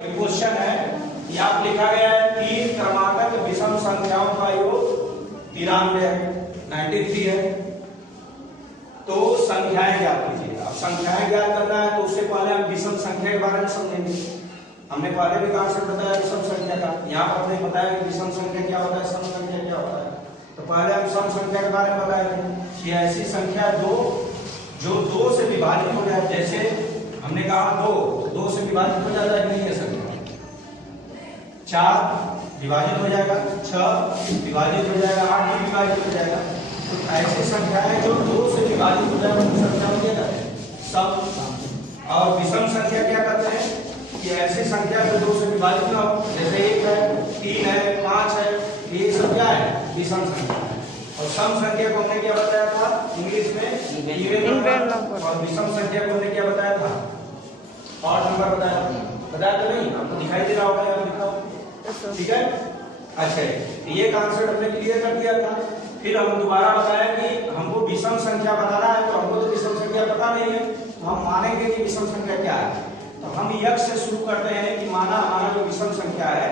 Question है, यहाँ लिखा गया है तीन क्रमागत विषम संख्याओं का योग 93 है। तो संख्याएं ज्ञात कीजिए। अब संख्याएं ज्ञात करना है तो उससे पहले हम विषम संख्या के बारे में समझेंगे। हमने पहले भी कॉन्सेप्ट बताया विषम संख्या का। यहाँ पर हमने बताया कि विषम संख्या क्या होता है, सम संख्या क्या होता है। तो पहले हम सम संख्या के बारे में बताएंगे कि ऐसी संख्या जो दो से विभाजित हो जाए। जैसे हमने कहा दो से विभाजित हो जाता है नहीं है संख्या। 4 विभाजित हो जाएगा, 6 विभाजित हो जाएगा, 8 भी विभाजित हो जाएगा। तो ऐसी संख्या है जो 2 से विभाजित हो जाएगा उस संख्या में क्या कहते हैं, सम। और विषम संख्या क्या कहते हैं कि ऐसी संख्या जो 2 से विभाजित ना हो, जैसे 1 है, 3 है, 5 है, ये सब क्या है, विषम संख्या है। और सम संख्या को हमने क्या बताया था इंग्लिश में, इवन नंबर। और विषम संख्या को हमने क्या बताया था, ऑड नंबर बताया तो नहीं, आपको दिखाई दे रहा होगा यहाँ लिखा हो, ठीक है। अच्छा, ये कॉन्सेप्ट हमने क्लियर कर दिया था। फिर हम दोबारा बताया कि हमको विषम संख्या बनाना है, तो हमको तो विषम संख्या पता नहीं है, तो हम मानेंगे कि विषम संख्या क्या है। तो हम यक्ष से शुरू करते हैं कि माना हमारा जो विषम संख्या है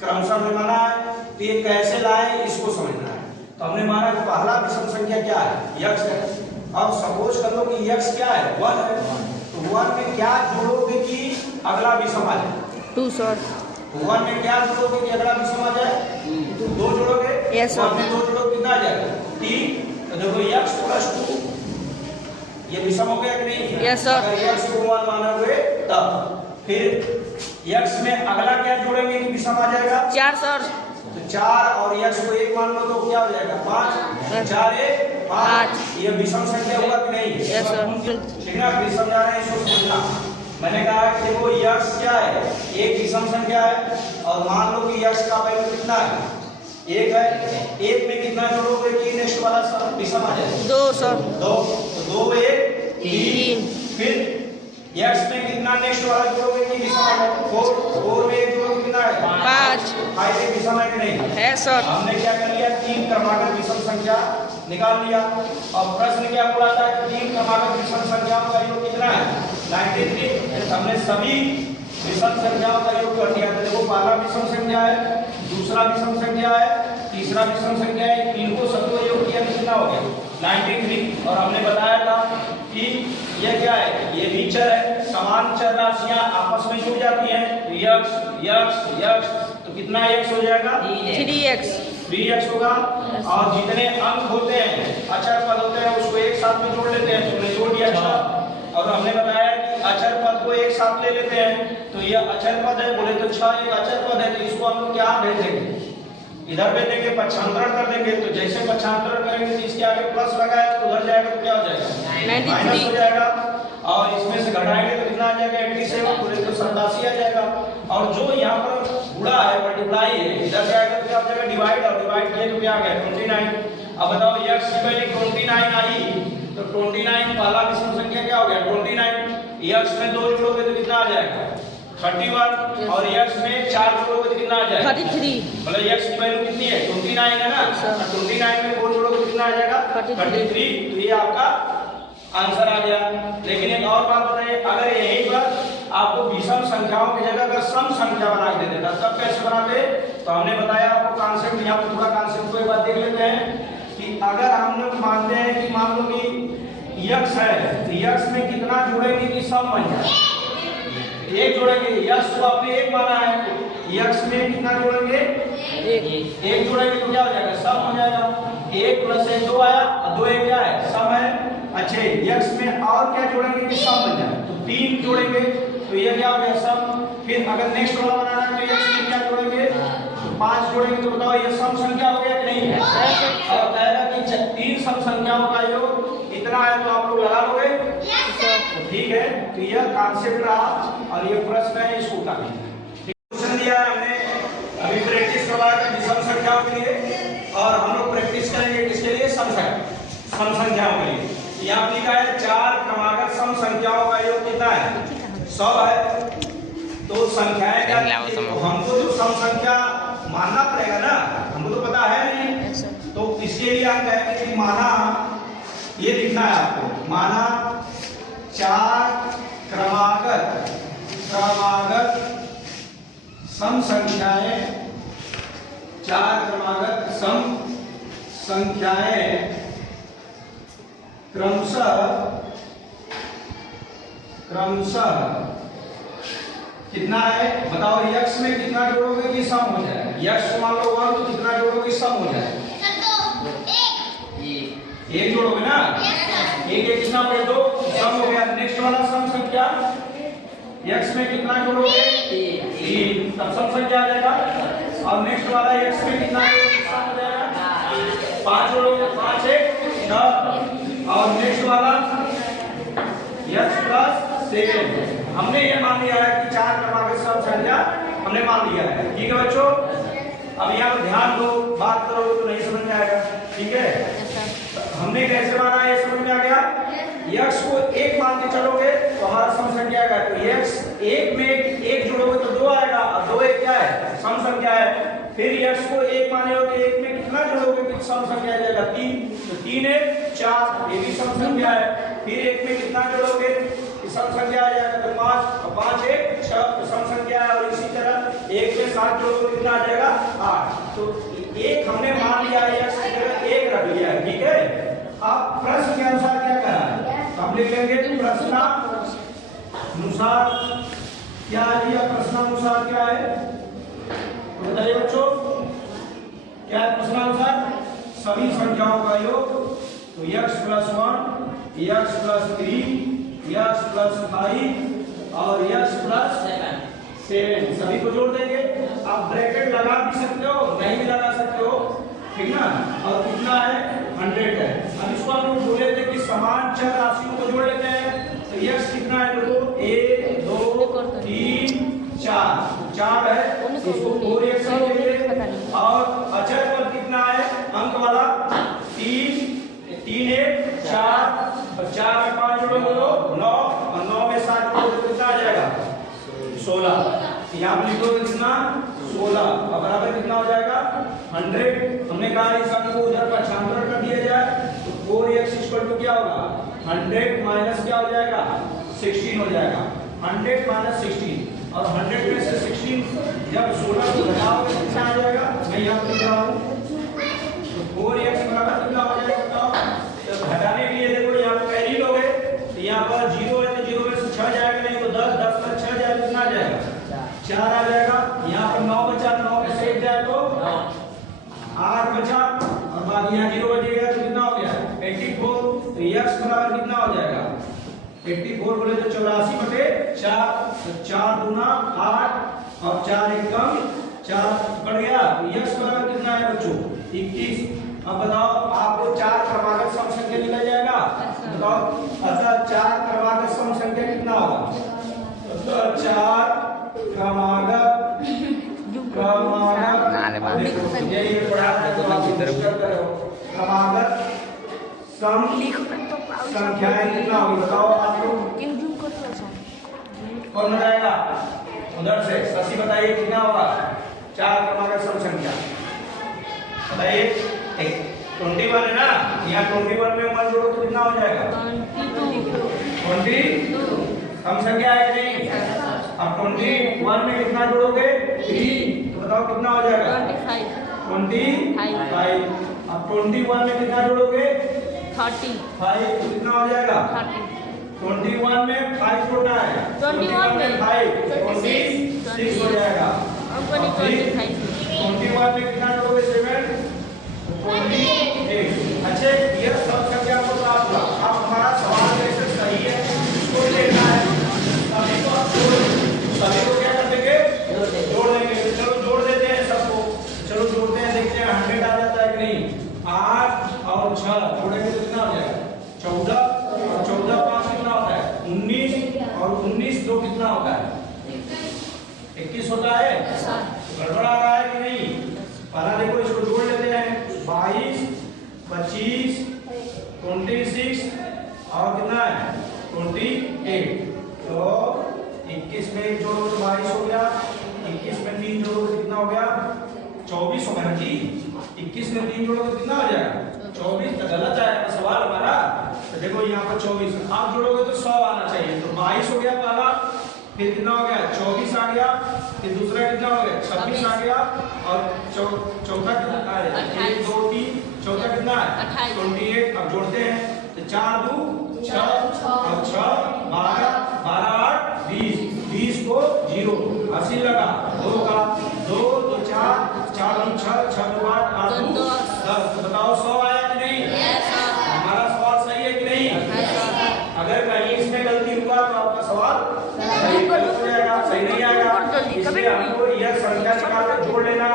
क्रमशः में माना है, तो ये कैसे लाए इसको समझना है। तो हमने माना कि पहला विषम संख्या क्या है, यक्ष है। अब सपोज कर लो कि यक्ष क्या है, 1 है। तो 1 में क्या जोड़ोगे कि अगला विषम आ जाए, 2 सर। 1 में क्या जोड़ोगे कि अगला विषम आ जाए, 2 जोड़ोगे, यस सर। 1 में 2 जोड़ोगे कितना आ जाएगा, 3। तो देखो यक्ष प्लस 2 ये विषम हो गया कि नहीं, यस सर। अगर यक्ष को 1 मानोगे तब। फिर यक्ष में अगला क्या जोड़ेंगे कि विषम आ जाएगा, 4 सर। तो 4 और यक्ष को 1 मान लो तो क्या हो जाएगा, 5। 4 1 5, ये विषम संख्या होगा कि नहीं, यस सर। ठीक है। फिर समझा रहे हैं इसको समझना। मैंने कहा कि देखो यक्ष क्या है, एक विषम संख्या है। और मान लो कि यक्ष का वैल्यू कितना है, 1 है। 1 में कितना जोड़ोगे कि नेक्स्ट वाला विषम आ जाएगा, 2 सर। 2। तो 2 1 3। फिर यक्ष में कितना नेक्स्ट वाला जोड़ोगे कि विषम आ जाएगा, 4 में 1 जोड़ोगे कितना है, 5। 5 एक विषम है कि नहीं है सर। हमने क्या कर लिया, 3 क्रमागत विषम संख्या निकाल लिया। और प्रश्न क्या बोला था कि 3 क्रमागत विषम संख्याओं का योग कितना है, 93। हमने सभी विषम संख्याओं का योग कर दिया। देखो पहला विषम संख्या है, दूसरा विषम संख्या है, तीसरा विषम संख्या है, इनको सबको योग किया कितना हो गया, 93। और हमने बताया था कि ये क्या है, ये भी चर है, समान चर राशियां आपस में जुड़ जाती हैं। यक्ष यक्ष यक्ष, तो कितना यक्ष हो जाएगा, 3x होगा। और जितने अंक होते हैं, अचर पद होते हैं, उसको एक साथ में जोड़ लेते हैं, तुमने जोड़ दिया। और हमने बताया कि अचर पद को एक साथ ले लेते हैं, तो ये अचर पद है, बोले तो 6 एक अचर पद है, तो इसको हम लोग क्या भेजेंगे, इधर भेजेंगे, पक्षांतरण कर देंगे। तो जैसे पक्षांतरण करेंगे तो इसके आगे प्लस लगाया तो उधर जाएगा तो क्या हो जाएगा, माइनस हो जाएगा। और इसमें से घटाएंगे तो कितना आ जाएगा, 87, बोले तो 87 आ जाएगा। और जो यहाँ पर गुणा है, मल्टीप्लाई है, इधर जाएगा तो क्या हो जाएगा, डिवाइड। और डिवाइड किए तो क्या आ गया, 29। अब बताओ यक्ष की वैल्यू 29 आई, तो 29 पहला विषम संख्या क्या हो गया, 29। यक्ष में 2 जोड़ोगे तो कितना आ जाएगा, 31। और यक्ष में 4 जोड़ोगे तो कितना आ जाएगा, 33। मतलब यक्ष की वैल्यू कितनी है, 29 है ना। 29 में 4 जोड़ोगे तो कितना आ जाएगा, 33। तो ये आपका आंसर आ गया। लेकिन एक और बात बताइए, अगर यही पर आपको विषम संख्याओं की जगह अगर सम संख्या बना के देता तब कैसे बनाते, तो हमने बताया आपको कॉन्सेप्ट। यहाँ पर थोड़ा कॉन्सेप्ट को एक बार देख लेते हैं कि अगर हम लोग मानते हैं कि मान लो कि यक्ष है, तो यक्ष में कितना जोड़ेंगे कि सम बन जाए, 1 जोड़ेंगे। यक्ष को आपने 1 माना है, यक्ष में कितना जोड़ेंगे, 1 जोड़ेंगे तो क्या हो जाएगा, सम हो जाएगा। 1 + 1 2 आया, और 2 1 क्या है, सम है। अच्छे, यक्ष में और क्या जोड़ेंगे कि सम बन जाए, तो 3 जोड़ेंगे तो ये क्या हो गया, सम। फिर अगर नेक्स्ट वाला बनाना है तो यक्ष में क्या जोड़ेंगे, तो 5 जोड़ेंगे। तो बताओ ये सम संख्या हो गया कि नहीं है। और कहेगा कि 3 सम संख्याओं का योग इतना है, तो आप लोग लगा लोगे, तो ठीक है। तो यह कॉन्सेप्ट रहा और ये प्रश्न है, इसको उठा क्वेश्चन दिया है हमने। अभी प्रैक्टिस करवाया था विषम संख्याओं के लिए, और हम लोग प्रैक्टिस करेंगे किसके लिए, सम संख्याओं के लिए। यहाँ लिखा है 4 क्रमागत सम संख्याओं का योग कितना है, 100 है। तो संख्याएं क्या, तो हमको तो सम संख्या मानना पड़ेगा ना, हमको तो पता है नहीं। तो इसके लिए हम कहेंगे कि माना, ये लिखना है आपको, माना 4 क्रमागत सम संख्याएं, चार क्रमागत सम संख्याएं क्रमशः कितना है बताओ। x में कितना जोड़ोगे कि सम हो जाए? x मान लो 1 तो कितना जोड़ोगे सम हो जाए? एक जोड़ोगे ना, एक एक कितना बड़े दो, सम हो गया। नेक्स्ट वाला सम संख्या x में कितना जोड़ोगे? 3, तब सम संख्या आ जाएगा। और नेक्स्ट वाला x में कितना सम हो जाएगा? 5 जोड़ोगे, 5 1 6। और नेक्स्ट वाला x + 7। हमने ये मान लिया है कि चार क्रमागत सम संख्या हमने मान लिया है। ठीक है बच्चों, अब यहाँ ध्यान दो, बात करोगे तो नहीं समझ में आएगा। ठीक है, हमने कैसे माना है समझ में आ गया। x को 1 मान के चलोगे तो हमारा सम संख्या आएगा। तो x 1 में 1 जोड़ोगे तो 2 आएगा, और 2 1 क्या है? सम संख्या है। फिर x को 1 माने हो तो 1 में कितना जोड़ोगे कि सम संख्या आ जाएगा? 3। तो 3 1 4, ये भी सम संख्या है। फिर 1 में कितना जोड़ोगे कि सम संख्या आ जाएगा? तो 5, और 5 1 6, तो सम संख्या है। और इसी तरह 1 में 7 जोड़ोगे कितना आ जाएगा? 8। तो 1 हमने मान लिया है, x की जगह 1 रख लिया है। ठीक है, अब प्रश्न के अनुसार क्या करा है हम लिख लेंगे। प्रश्नानुसार क्या दिया? प्रश्नानुसार क्या है बताइए बच्चों, क्या है प्रश्नानुसार? सभी संख्याओं का योग। तो x + 1, x + 3, x + 5 और x + 7 सभी को जोड़ देंगे। आप ब्रैकेट लगा भी सकते हो, नहीं भी लगा सकते हो, ठीक ना। और कितना है? 100 है। अब इसको हम लोग बोले थे कि समान चर राशियों को जोड़ लेते हैं। तो x कितना है? देखो 1 2 3 4, 4 है, इसको 4x लिखेंगे। और अचर पर कितना है अंक वाला? 3 3 1 4, और 4 में 5 जोड़ोगे तो 9, और 9 में 7 जोड़ोगे तो कितना आ जाएगा? 16। यहाँ पर लिखोगे कितना? 16। और बराबर कितना हो जाएगा? 100। हमने कहा इस अंक को उधर पक्षांतर कर दिया जाए तो 4x = क्या होगा? 100 माइनस क्या हो जाएगा? 16 हो जाएगा। 100 माइनस 16, और 100 में से 16 जब 16 को घटाओगे कितना आ जाएगा? मैं यहाँ पर लिख रहा हूँ। तो 4x बराबर कितना हो जाएगा बताओ? तो घटाने के लिए देखो यहाँ पर कैरी लोगे, तो यहाँ पर 0 है तो 0 में से 6 जाएगा, नहीं तो 10 10 में 6 जाएगा, कितना आ जाएगा? 4 आ जाएगा। यहाँ पर 9 बचा, 9 में से 1 जाए तो 8 बचा, और बाकी यहाँ 0 बच गया तो कितना हो गया? 84। तो x बराबर कितना हो जाएगा? 84 बोले तो 84/4, तो 4 दूना 8 और 4 एकम 4 बढ़ गया। तो x बराबर कितना है बच्चों? 21। अब बताओ, आपको चार क्रमागत सम संख्या निकल जाएगा। बताओ, अतः चार क्रमागत सम संख्या कितना होगा? अतः चार क्रमागत यही पढ़ा क्रमागत सम संख्याएं कितना होगी बताओ आप लोग? कौन बताएगा? उधर से शशि बताइए कितना होगा चार क्रमागत सम संख्या? बताइए। 21 है ना, यहाँ 21 में 1 जोड़ो तो कितना हो जाएगा? 22 सम संख्या है कि नहीं? अब 21 में कितना जोड़ोगे? 3, तो बताओ कितना हो जाएगा? 25। अब 21 में कितना जोड़ोगे? 35, तो कितना हो जाएगा? 21 में 5 जोड़ना है, 21 में 5 26 हो जाएगा। 21 में कितना जोड़ोगे? 7 28। अच्छे, ये सब संख्या को प्राप्त हुआ। अब हमारा सवाल वैसे सही है, इसको लेना है। सभी को क्या कर देंगे? जोड़ देंगे। चलो जोड़ देते हैं सबको। चलो जोड़ते हैं, देखते हैं 100 आ जाता है कि नहीं। 8 और 6 जोड़ेंगे तो कितना हो जाएगा? 14, और 14 5 कितना होता है? 19, और 19 2 कितना होता है? 21 होता है। गड़बड़ा रहा है कि नहीं? पहला देखो, इसको जोड़ लेते हैं। 22 25 26 और कितना है? 28। तो 21 में 1 जोड़ो तो 22 हो गया। 21 में 3 जोड़ो तो कितना हो गया? 24 हो गया जी। 21 में 3 जोड़ो तो कितना हो जाएगा? 24। तो गलत आएगा सवाल हमारा। तो देखो यहाँ पर 24 आप जोड़ोगे तो 100 आना चाहिए। तो 22 हो गया पहला, फिर कितना हो गया? 24 आ गया, ये दूसरा कितना हो गया 26 आ गया और चौथा कितना है 1 2 3 चौथा कितना है 28 अब जोड़ते हैं तो 4 2 6 अब 6 12 12 8 20 20 को 0 80 लगा 2 का 2 2 4 4 2 6 6 2 8 8 2 10 तो बताओ 100 आया कि नहीं हमारा सवाल सही है कि नहीं अगर कहीं इसमें गलती हुआ तो आपका सवाल सही गलत हो जाएगा सही नहीं आएगा इसलिए हमको यह संख्या निकाल कर जोड़ लेना